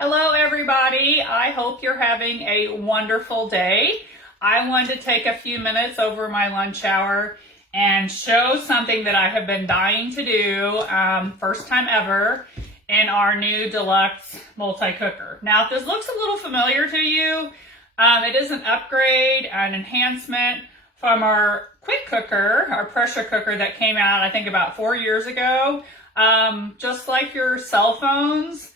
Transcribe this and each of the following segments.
Hello everybody, I hope you're having a wonderful day. I wanted to take a few minutes over my lunch hour and show something that I have been dying to do, first time ever, in our new Deluxe multi-cooker. Now if this looks a little familiar to you, it is an upgrade, an enhancement from our quick cooker, our pressure cooker that came out I think about 4 years ago. Just like your cell phones,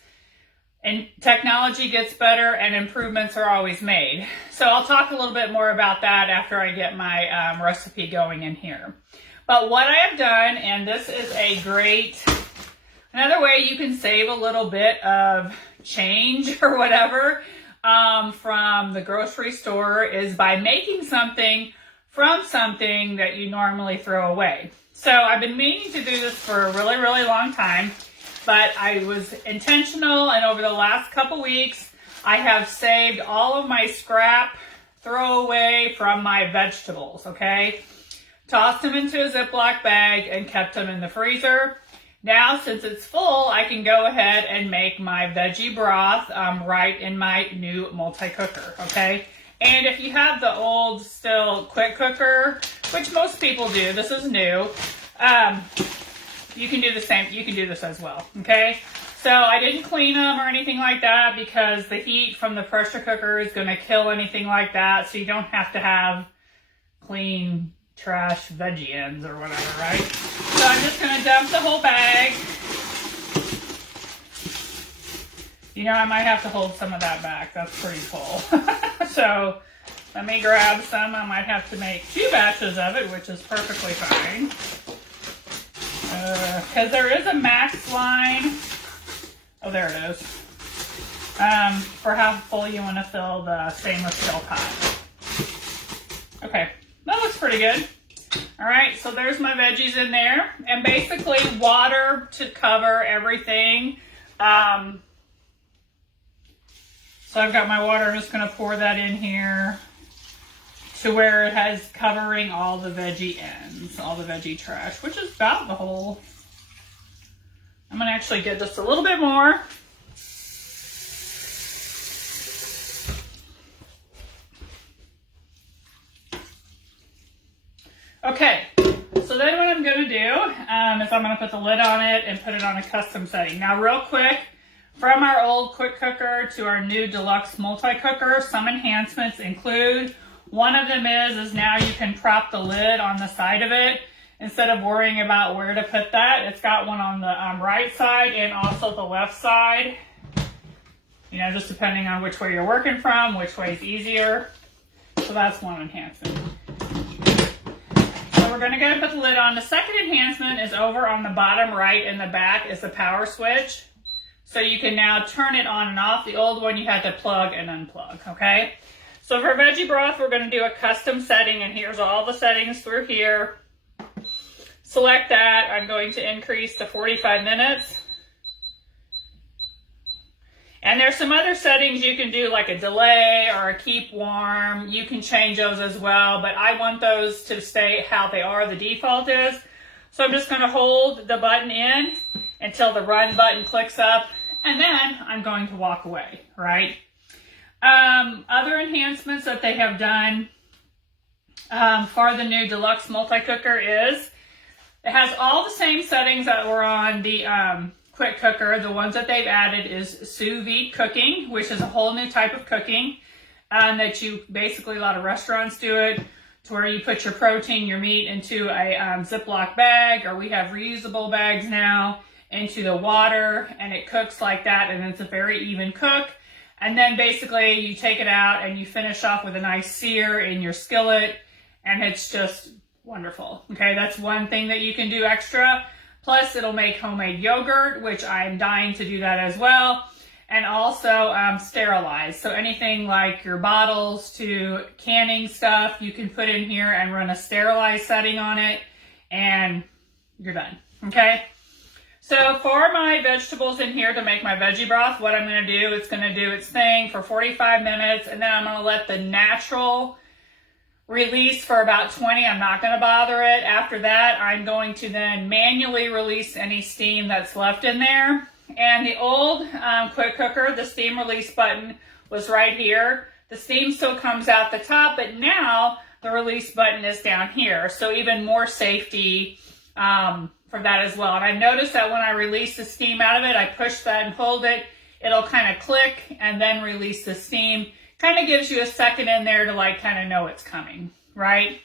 and technology gets better and improvements are always made. So I'll talk a little bit more about that after I get my recipe going in here. But what I have done, and this is another way you can save a little bit of change or whatever from the grocery store, is by making something from something that you normally throw away. So I've been meaning to do this for a really, really long time. But I was intentional, and over the last couple weeks, I have saved all of my scrap throwaway from my vegetables, okay? Tossed them into a Ziploc bag and kept them in the freezer. Now, since it's full, I can go ahead and make my veggie broth right in my new multi-cooker, okay? And if you have the old, still quick cooker, which most people do, this is new, you can do the same. You can do this as well, okay? So I didn't clean them or anything like that because the heat from the pressure cooker is going to kill anything like that, so you don't have to have clean trash veggie ends or whatever, right? So I'm just going to dump the whole bag. You know, I might have to hold some of that back. That's pretty full. So let me grab some. I might have to make 2 batches of it, which is perfectly fine. Because there is a max line, oh there it is, for how full you want to fill the stainless steel pot. Okay, that looks pretty good. Alright, so there's my veggies in there, and basically water to cover everything. So I've got my water, I'm just going to pour that in here to where it has covering all the veggie ends, all the veggie trash, which is about the whole. I'm going to actually get just a little bit more. Okay, so then what I'm going to do is I'm going to put the lid on it and put it on a custom setting. Now real quick, from our old quick cooker to our new Deluxe multi-cooker, some enhancements include, one of them is now you can prop the lid on the side of it instead of worrying about where to put that. It's got one on the right side and also the left side. You know, just depending on which way you're working from, which way is easier. So that's one enhancement. So we're going to go and put the lid on. The second enhancement is over on the bottom right in the back is the power switch. So you can now turn it on and off. The old one you had to plug and unplug, okay? So for veggie broth, we're going to do a custom setting, and here's all the settings through here. Select that. I'm going to increase to 45 minutes. And there's some other settings you can do, like a delay or a keep warm. You can change those as well, but I want those to stay how they are, the default is. So I'm just going to hold the button in until the run button clicks up, and then I'm going to walk away, right? Other enhancements that they have done for the new Deluxe multi-cooker is it has all the same settings that were on the quick cooker. The ones that they've added is sous vide cooking, which is a whole new type of cooking that you basically, a lot of restaurants do it, to where you put your protein, your meat into a Ziploc bag, or we have reusable bags now, into the water, and it cooks like that, and it's a very even cook. And then basically you take it out and you finish off with a nice sear in your skillet, and it's just wonderful. Okay, that's one thing that you can do extra. Plus it'll make homemade yogurt, which I'm dying to do that as well. And also sterilize. So anything like your bottles to canning stuff, you can put in here and run a sterilize setting on it, and you're done. Okay. So for my vegetables in here to make my veggie broth, what I'm going to do, it's going to do its thing for 45 minutes, and then I'm going to let the natural release for about 20. I'm not going to bother it. After that, I'm going to then manually release any steam that's left in there. And the old quick cooker, the steam release button was right here. The steam still comes out the top, but now the release button is down here. So even more safety for that as well. And I noticed that when I release the steam out of it, I push that and hold it, it'll kind of click and then release the steam. Kind of gives you a second in there to like kind of know it's coming, right?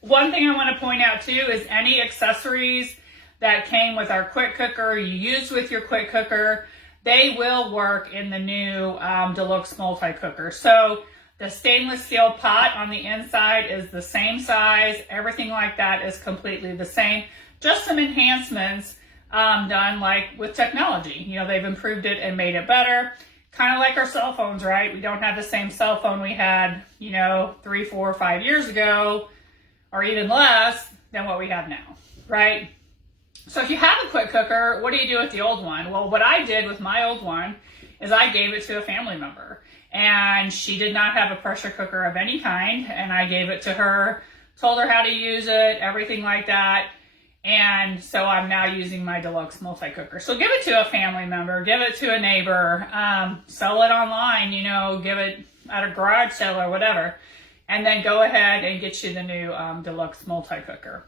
One thing I want to point out too is any accessories that came with our quick cooker, you use with your quick cooker, they will work in the new Deluxe multi-cooker. So the stainless steel pot on the inside is the same size. Everything like that is completely the same. Just some enhancements done like with technology. You know, they've improved it and made it better. Kind of like our cell phones, right? We don't have the same cell phone we had, you know, 3, 4, 5 years ago, or even less than what we have now, right? So if you have a quick cooker, what do you do with the old one? Well, what I did with my old one is I gave it to a family member, and she did not have a pressure cooker of any kind, and I gave it to her, told her how to use it, everything like that. And so I'm now using my Deluxe multi-cooker. So give it to a family member, give it to a neighbor, sell it online, you know, give it at a garage sale or whatever, and then go ahead and get you the new Deluxe multi-cooker.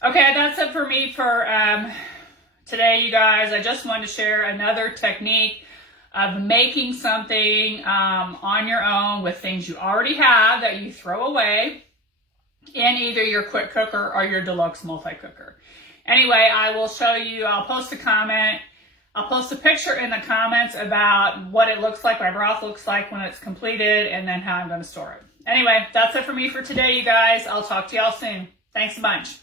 Okay, that's it for me for today, you guys. I just wanted to share another technique of making something on your own with things you already have that you throw away in either your quick cooker or your Deluxe multi-cooker. Anyway, I will show you, I'll post a comment. I'll post a picture in the comments about what it looks like, my broth looks like when it's completed, and then how I'm going to store it. Anyway, that's it for me for today, you guys. I'll talk to y'all soon. Thanks a bunch.